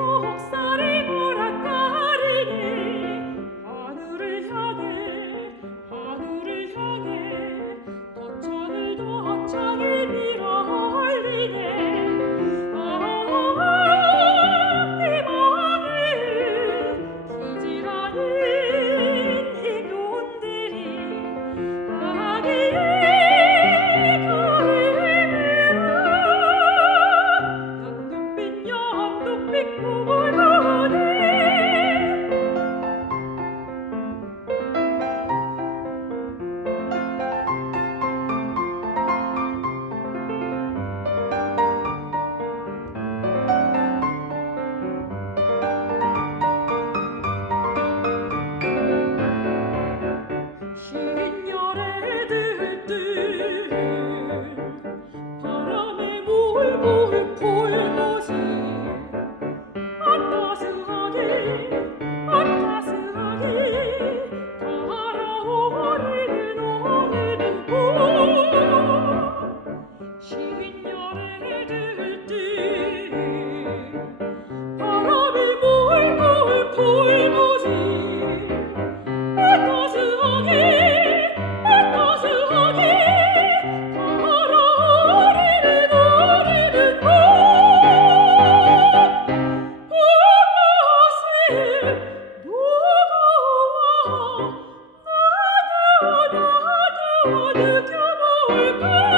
oh. audite me vocare